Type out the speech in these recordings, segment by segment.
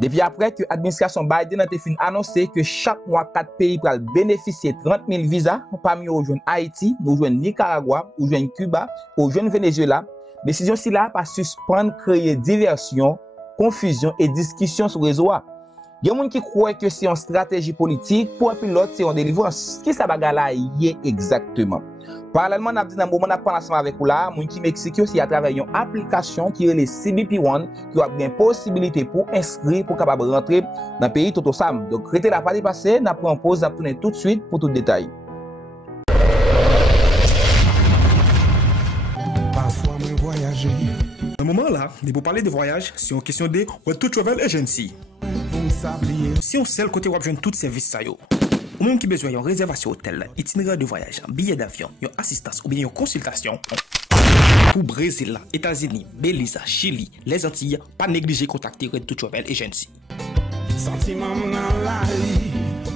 Depuis après que l'administration Biden a annoncé que chaque mois 4 pays pourraient bénéficier de 30 000 visas, parmi eux rejoindre Haïti, nous rejoindre Nicaragua, nous rejoindre Cuba, nous rejoindre Venezuela, décision si là pas suspendre, créer diversion, confusion et discussion sur le réseau. Il y a des gens qui croient que c'est une stratégie politique, pour un pilote, c'est une délivrance. Qui ça bagarre là exactement? Parallèlement, dans le moment où on parle avec vous là, les gens qui Mexique aussi à travers une application qui est le CBP One, qui a une possibilité pour inscrire, pour capable rentrer dans le pays tout ensemble. Donc, restez là, pas dépasser, nous prenons pause, nous tourner tout de suite pour tout le détail. Parfois, moi voyager. Dans ce moment-là, pour parler de voyage, c'est une question de Web to Travel Agency. Si on sait le côté où on toutes services ça yo. Ou même qui besoin d'une réservation hôtel, itinéraire de voyage, billet d'avion, une assistance ou bien une consultation. Pour Brésil, États-Unis, Belize, Chili, les Antilles, pas négliger contacter Red to Travel Agency.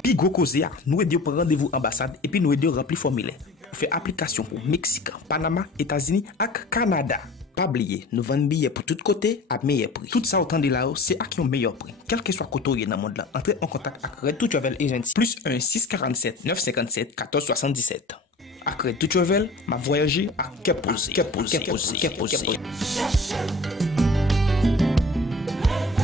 Puis gros cause, nous aidons pour rendez-vous ambassade et puis nous aidons remplir formulaire. Pour faire application pour Mexique, Panama, États-Unis et Canada. Pas oublier, nous vendons billets pour tous côtés à meilleur prix. Tout ça autant de là, c'est à qui ont meilleur prix. Quel que soit côté dans le monde là, entrez en contact avec Red to Travel Agency plus 1 647 957 1477. Avec Red to Travel, ma voyager à Keposé.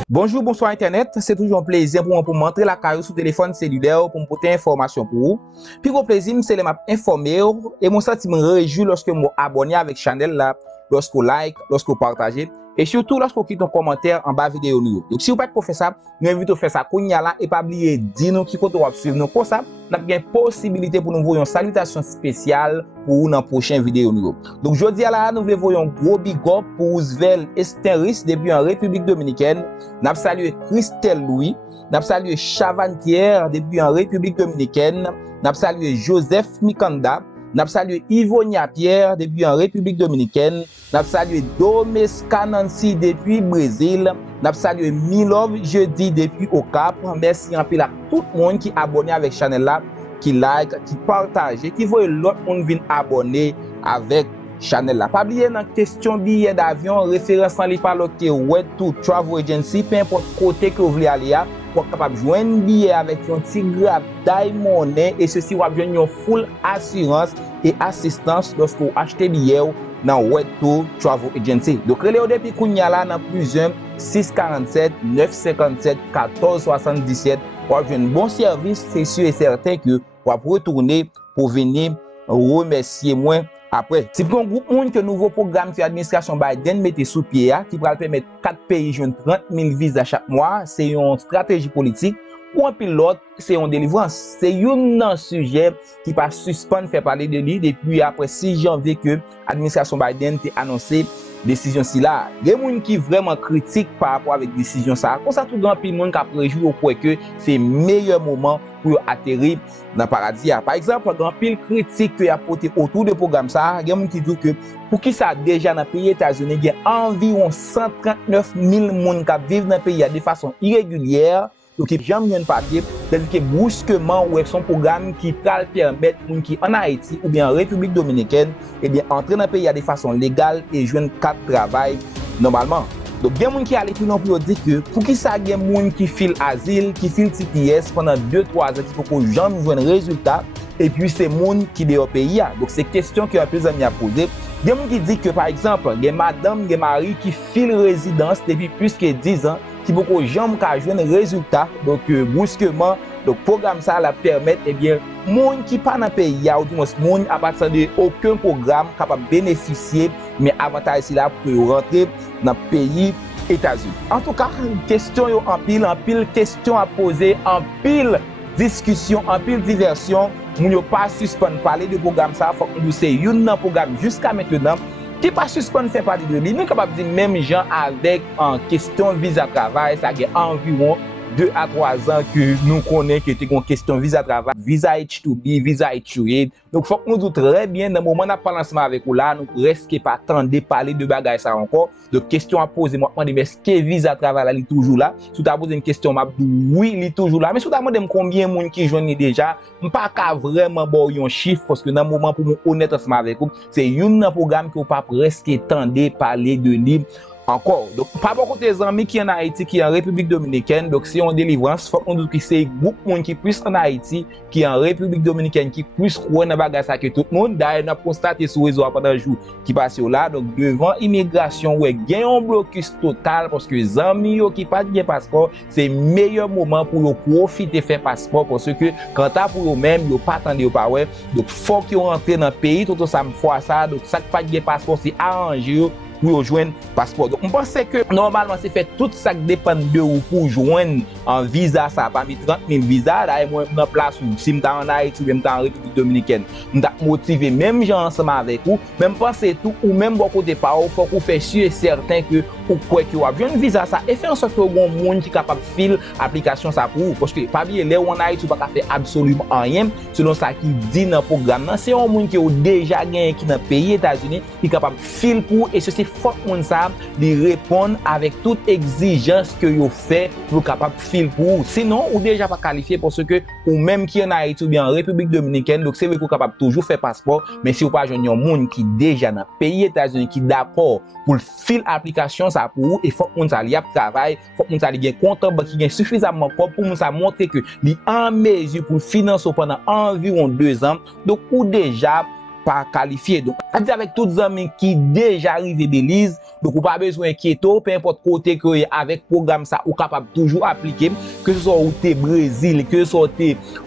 Bonjour, bonsoir Internet. C'est toujours un plaisir pour moi pour montrer la caillou sur téléphone cellulaire pour me porter information pour vous. Puis gros plaisir, c'est les m'informer et mon sentiment réjouit lorsque je m'abonne avec channel là, lorsque vous like, lorsque vous partagez et surtout lorsque vous quittez un commentaire en bas vidéo nous. Donc si vous pas pour faire ça, nous invitons à faire ça là et pas oublier dire nous qui côté vous suivre nous pour ça, nous avons une possibilité pour nous voir une salutation spéciale pour dans prochaine vidéo nous. Donc aujourd'hui là, nous voulons un gros big up pour Ousvel Esteris depuis en République Dominicaine. Nous avons salué Christelle Louis, nous avons salué Chavantière depuis en République Dominicaine, nous avons salué Joseph Mikanda. Nous avons salué Ivonia Pierre depuis en République Dominicaine. Nous avons salué Domesca Nancy depuis Brésil. Nous avons salué Milov Jeudi depuis au Cap. Merci en pile à tout le monde qui est abonné avec channel là, qui like, qui partage et qui voit l'autre monde venir abonner avec channel là. Pas oublier dans question billet d'avion, référence en li par l'autre Red to Travel Agency, peu importe côté que vous voulez aller pour capable joindre billet avec un petit grave diamond et ceci va joindre une full assurance et assistance lorsque vous achetez billet dans Red to Travel Agency. Donc relais depuis kounya là dans plusieurs 647 957 1477 pour avoir un bon service, c'est sûr et certain que vous retourner pour venir remercier moi. Après, c'est pour un groupe monde que nouveau programme que l'administration Biden mette sous pied, qui va permettre 4 pays de joindre 30 000 visas chaque mois. C'est une stratégie politique. Pour un pilote, c'est une délivrance. C'est un sujet qui va suspendre faire parler de lui depuis après 6 janvier que l'administration Biden a annoncé décision si là. Il y a des gens qui sont vraiment critiques par rapport avec décision ça. Comme ça, tout grand pays monde qui a préjugé au point que c'est le meilleur moment pour atterrir dans le paradis. Par exemple, un grand pile critique qui a porté autour du programme ça, il y a des gens qui disent que pour qui ça déjà dans le pays États-Unis, il y a environ 139 000 personnes qui vivent dans le pays de façon irrégulière. Donc, il n'y a jamais un papier, c'est-à-dire que brusquement, ou son programme qui peut permettre aux gens qui en Haïti ou bien en République Dominicaine, eh bien, entrer dans le pays de façon légale et joindre 4 travail normalement. Donc, il y a des gens qui allaient plus loin pour dire que pour qui ça, il y a des gens qui filent asile, qui filent TPS pendant 2-3 ans, qui faut que jamais jouent un résultat, et puis c'est des gens qui sont au pays. Donc, c'est une question que un peu d'amis à poser. Il y a des gens qui disent que, par exemple, il y a madame, il y a mari qui filent résidence depuis plus que 10 ans, qui beaucoup jamais qu'à jouer un résultat. Donc, brusquement, le programme ça la permet, eh bien, monde qui pas dans le pays, ou du moins, monde à partir de aucun programme capable de bénéficier, mais avantage ici là pour rentrer dans le pays États-Unis. En tout cas, question en pile question à poser, en pile discussion, en pile diversion. Nous ne pas suspendre parler de programme ça, faut que nous c'est un programme jusqu'à maintenant. Qui pas suspendre faire partie de lui, nous capable de dire même gens avec en question visa travail, ça a environ 2 à 3 ans que nous connaissons que c'est une question visa travail, visa H2B, visa H2A. Donc faut que nous doutons très bien dans le moment où nous parlons ensemble avec vous là, nous restons pas attendre de parler de bagages ça encore. Donc question à poser moi mais est-ce que visa travail là est toujours là? Si tu as posé une question m'a dit oui, il est toujours là. Mais si tu as demandé combien de monde qui joignent déjà, pas qu'à vraiment bon un chiffre parce que dans le moment pour honnête ensemble avec vous, c'est un programme que vous pas presque tendez parler de lui encore. Donc, pas beaucoup de amis qui en Haïti, qui en République Dominicaine. Donc, si on délivrance, faut qu'on dise que c'est beaucoup de monde qui puisse en Haïti, qui en République Dominicaine, qui puisse croire dans bagage ça que tout le monde. D'ailleurs, on a constaté sur réseau pendant le jour qui passe là. Donc, devant immigration, ouais, gagne un blocus total parce que les amis qui pas de passeport, c'est le meilleur moment pour eux profiter de faire passeport parce que quand t'as pour eux-mêmes, ils pas attendre pas ouais. Donc, faut qu'ils rentrent dans le pays, tout ça me fois ça. Donc, ça qui pas de passeport, c'est arrangé pour joindre passeport. Donc, on pense que normalement, c'est fait tout ça qui dépend de vous pour joindre un visa, ça parmi 30 000 visas. Là, moi, dans place où, si je suis en Haïti ou même en République Dominicaine, je suis motivé, même gens ensemble avec vous, même penser tout, ou même beaucoup de parents, il faut qu'on fasse sûr et certain que vous croyez que vous avez un visa, ça, et faire en sorte que vous avez un monde qui est capable de filer l'application, ça pour vous. Parce que, pas bien, là où en Haïti, vous ne pouvez pas faire absolument rien, selon ça qui dit dans le programme. C'est un monde qui a déjà gagné qui dans le pays États-Unis, qui est capable de filer pour, et ceci, faut qu'on ça de répondre avec toute exigence que vous fait pour capable de filer pour. Sinon, ou déjà pas qualifié parce que, ou même qui en Haïti ou bien en République Dominicaine, donc c'est vrai qu'on est capable toujours faire passeport, mais si vous pas un monde qui déjà dans le pays États-Unis, qui d'accord pour filer application, ça pour vous, il faut qu'on ça y a travail, faut qu'on ça y a compte qui est suffisamment fort pour nous montrer que il en mesure pour financer pendant environ 2 ans. Donc, ou déjà pas qualifié. Donc, avec tous les amis qui déjà arrivent Belize, donc, ou pas besoin d'inquiéter, peu importe côté que avec programme ça, ou capable toujours appliquer, que ce soit au Brésil, que ce soit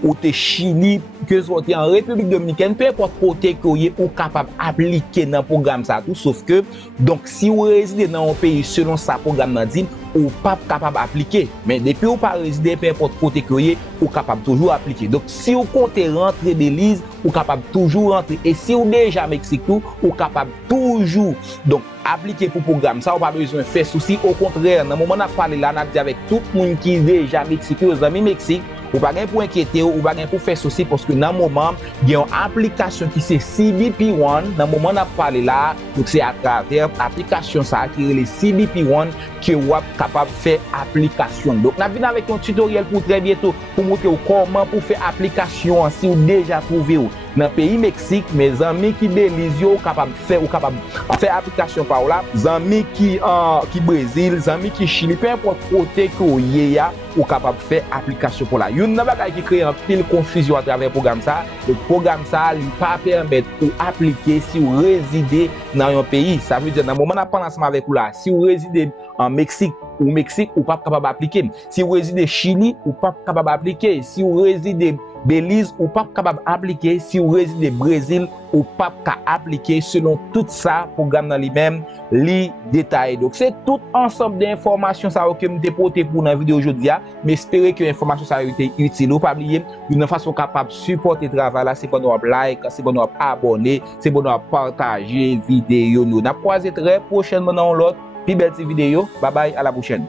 au Chili, que ce soit en République Dominicaine, peu importe côté que ou capable appliquer dans le programme ça, tout, sauf que, donc, si vous résidez dans un pays selon ça programme dit, ou pas capable d'appliquer. Mais depuis ou pas résider, peu importe côté que ou capable toujours appliquer. Donc, si vous comptez rentrer Belize, ou capable toujours rentrer. Et si vous déjà Mexique tout, ou capable toujours donc appliquer pour programme ça, ou pas besoin de faire souci. Au contraire, dans le moment où on a parlé là, on a dit avec tout le monde qui est déjà Mexique, aux amis Mexique, ou pas pour inquiéter, ou pas pour faire souci parce que dans le moment, il y a une application qui c'est CBP1. Dans le moment où on a parlé là, donc c'est à travers l'application ça qui est le CBP1 que vous êtes capable de faire application. Donc, on a venu avec un tutoriel pour très bientôt pour montrer comment pour faire application si vous déjà trouvé dans le pays Mexique, mes amis qui Belize, capable de faire application par là, les amis qui Brésil, les amis qui Chili, peu importe côté que vous y ou capable de faire application pour là. Il y a une bagage qui crée un pile confusion à travers le programme ça. Le programme ça ne pas permettre pour appliquer si vous résidez dans un pays. Ça veut dire dans le moment où on parle ensemble avec vous là, si vous résidez en Mexique, ou pas capable d'appliquer. Si vous résidez Chili, ou pas capable d'appliquer. Si vous résidez Belize, ou pas capable d'appliquer. Si vous résidez Brésil, ou pas capable d'appliquer. Selon tout ça, programme dans lui-même, les détails. Donc, c'est tout ensemble d'informations ça que je porté pour la vidéo aujourd'hui. Mais j'espère que l'information ça a été utile. Ou pas oublier, d'une façon capable de supporter le travail là, c'est bon de like, c'est bon de abonner, c'est bon de partager vidéo. Nous avons croisé très prochainement dans l'autre. Puis belle vidéo. Bye bye, à la prochaine.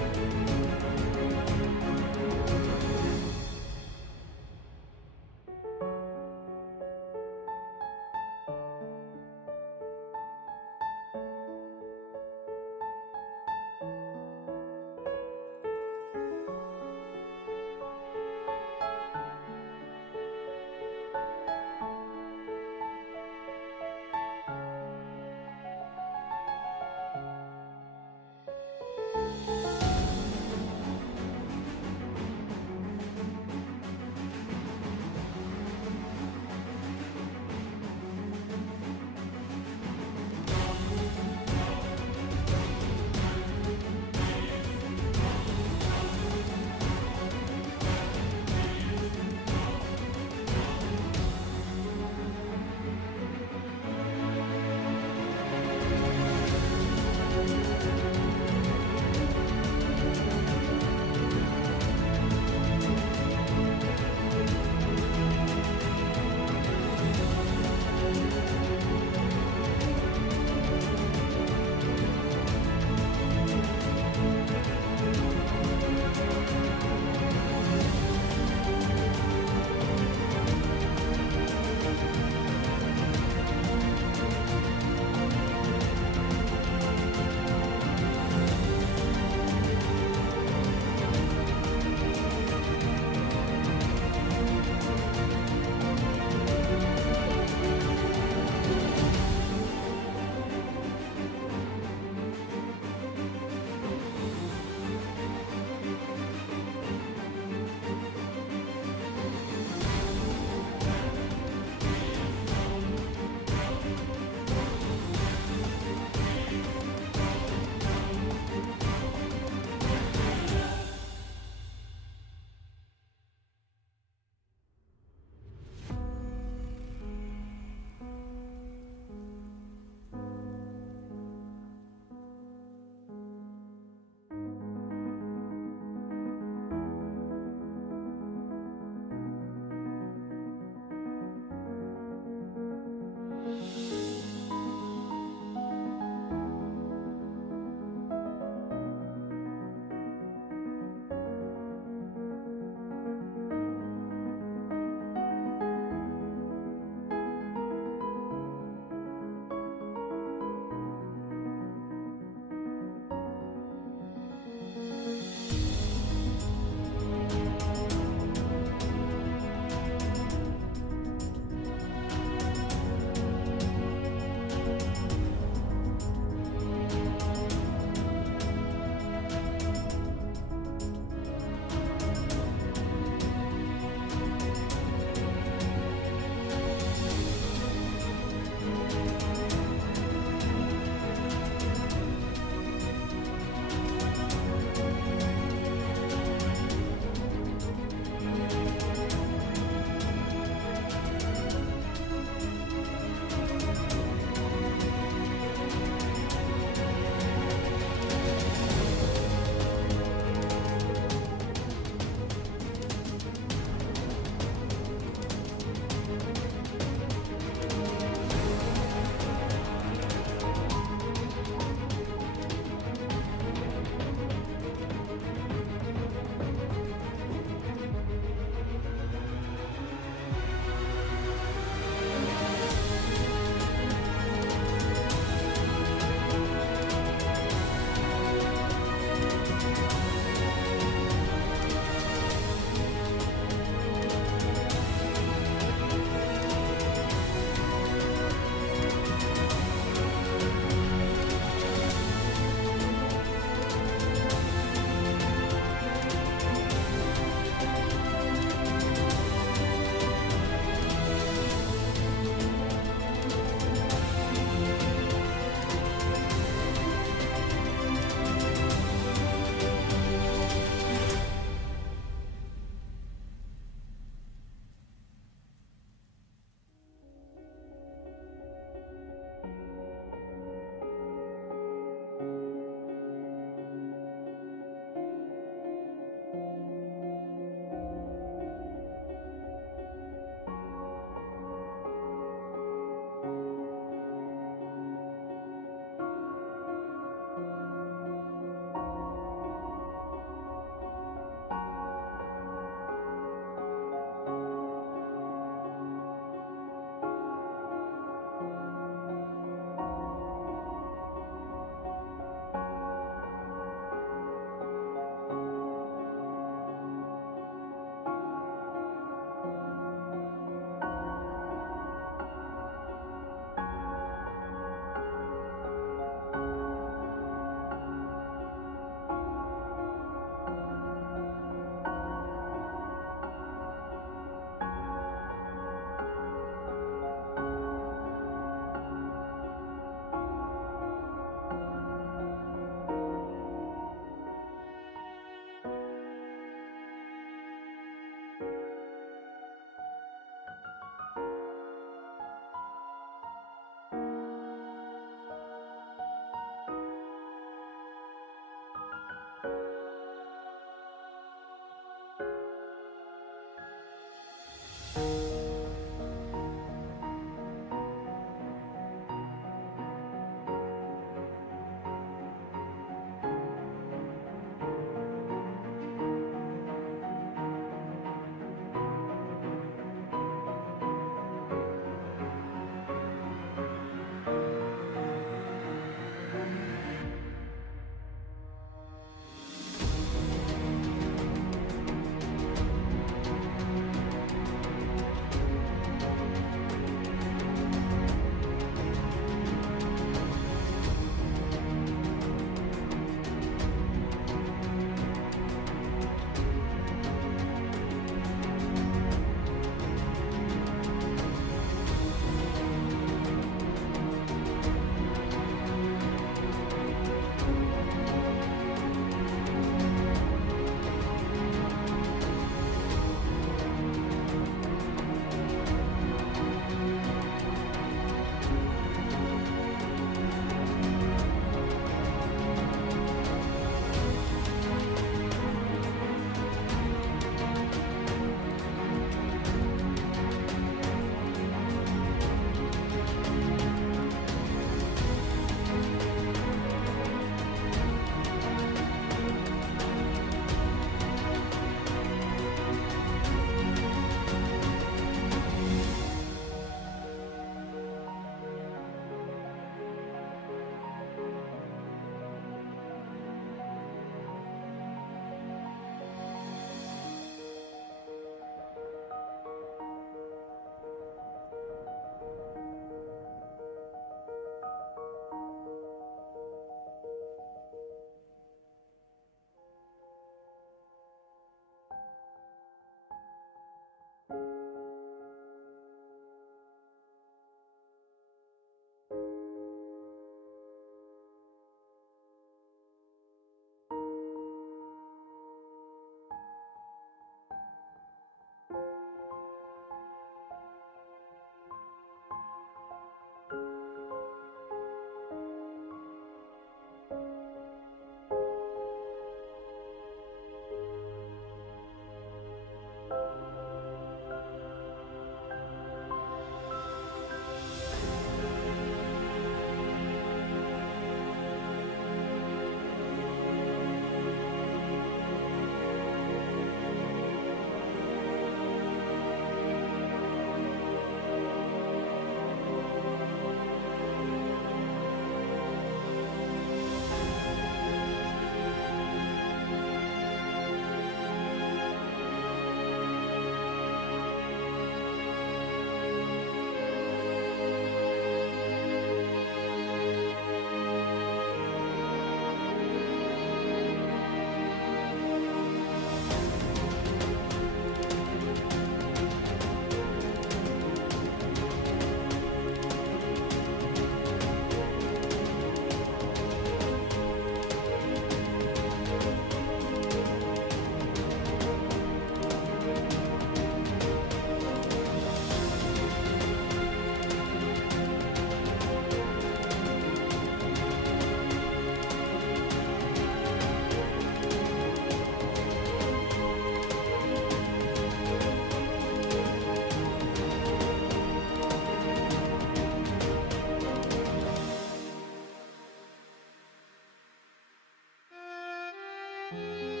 Bye.